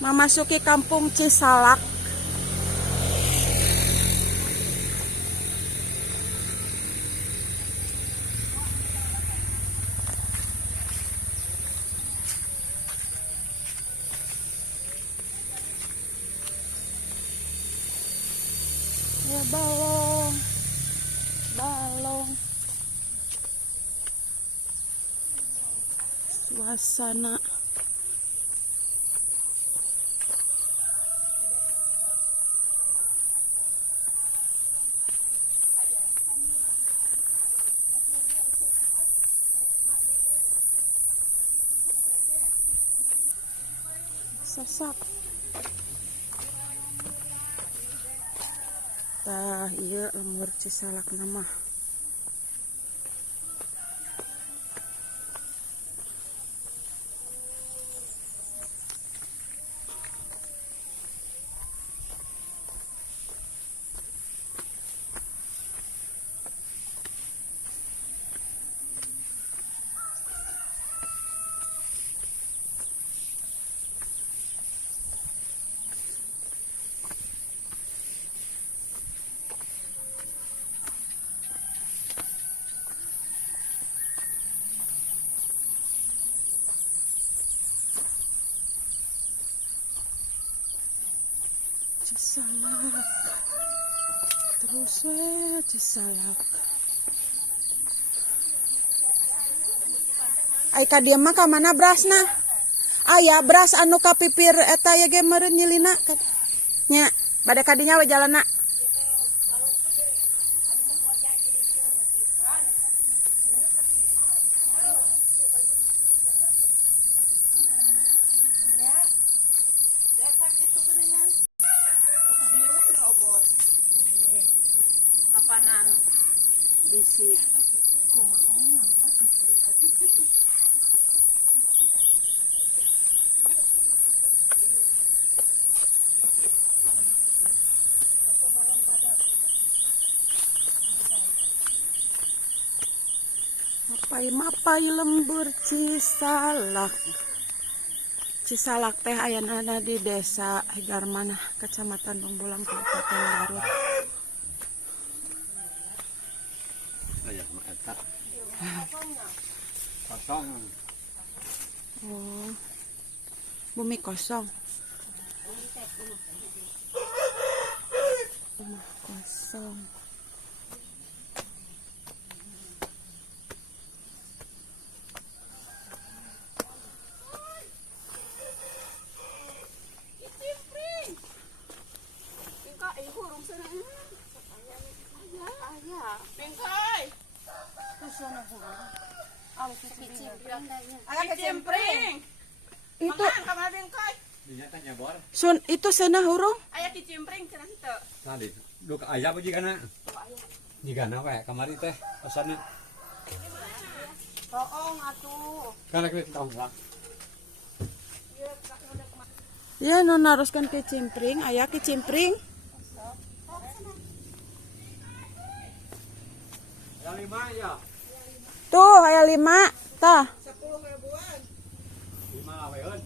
memasuki kampung Cisalak. Ya balong, balong. Suasana sasak. Tah iya lembur Cisalak nama. Cisalak. Terus Cisalak. Ai ka dieu mah ka mana berasna? Aya beras anu kapipir eta ye ge meureun nyilina nya bade ka dinya we jalanna. Kapanan bisi kumaha. Mapai lembur Cisalak. Cisalak teh ayana di desa Garmanah, Kecamatan Bungbulang, Kabupaten Garut. Aya mah eta. Kosong. Oh. Bumi kosong. Rumah kosong. Kicimpring. Itu Kamar bengkai. Dinyatanya bor. sun itu cenah hurung. Aya kicimpring cenah henteu. Tadi duk aya apa jigana? Jigana we kamari teh pesanna. Hoong atuh. Karek we tong lah. Ya non naruskan kicimpring, aya kicimpring. Ya 5 ya. Tuh aya 5 tah. 10 ribuan. 5 lah weun.